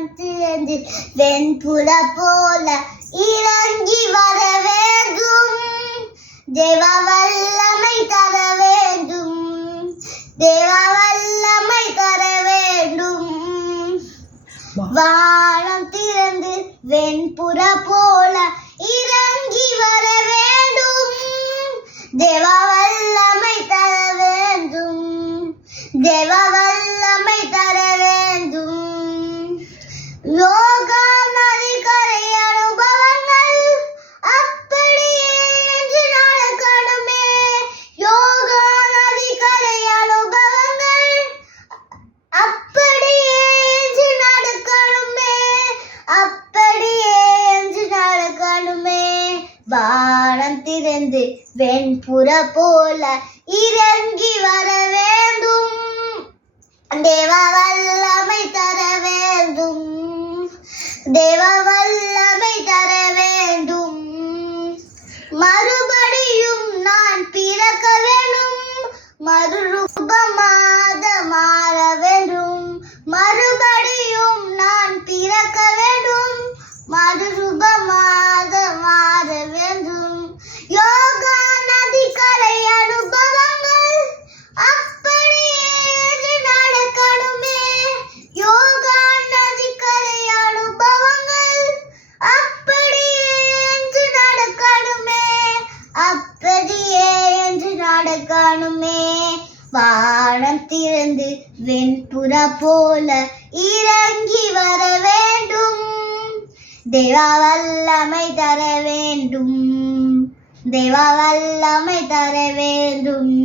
வானம் திறந்து வெண்புற போல இறங்கி வர வேண்டும். தேவ வல்லமை தர வேண்டும். தேவ வல்லமை தர வேண்டும். வானம் திறந்து வெண்புற போல இறங்கி வர வேண்டும். தேவ வல்லமை தர வேண்டும். தேவ வல்லமை தர வேண்டும். யோகா நதிக்கரை அனுபவங்கள் அப்படியே என்று நடக்கணுமே. யோகா நதிக்கரை அனுபவங்கள் அப்படியே என்று நடக்கணுமே. அப்படியே என்று நடக்கணுமே. வானம் திறந்து வெண்புற போல இறங்கி வர வேண்டும். தேவ வல்லமை தர வேண்டும். தேவ வல்லமை தர வேண்டும். மறுபடியும் நான் பிறக்க வேண்டும். மறுரூபமாக மாற வேண்டும். மறுபடியும் நான் பிறக்க வேண்டும். மறுரூபமாக மாற வேண்டும். யோகா நதிக்கரை அனுபவங்கள் அப்படியே என்று நடக்கணுமே. யோகா நதிக்கரை அனுபவங்கள் அப்படியே என்று நடக்கணுமே. அப்படியே என்று நடக்கணுமே. வானம் திறந்து வெண்புற போல இறங்கி வர வேண்டும். தேவ வல்லமை தர வேண்டும். தேவ வல்லமை தர வேண்டும்.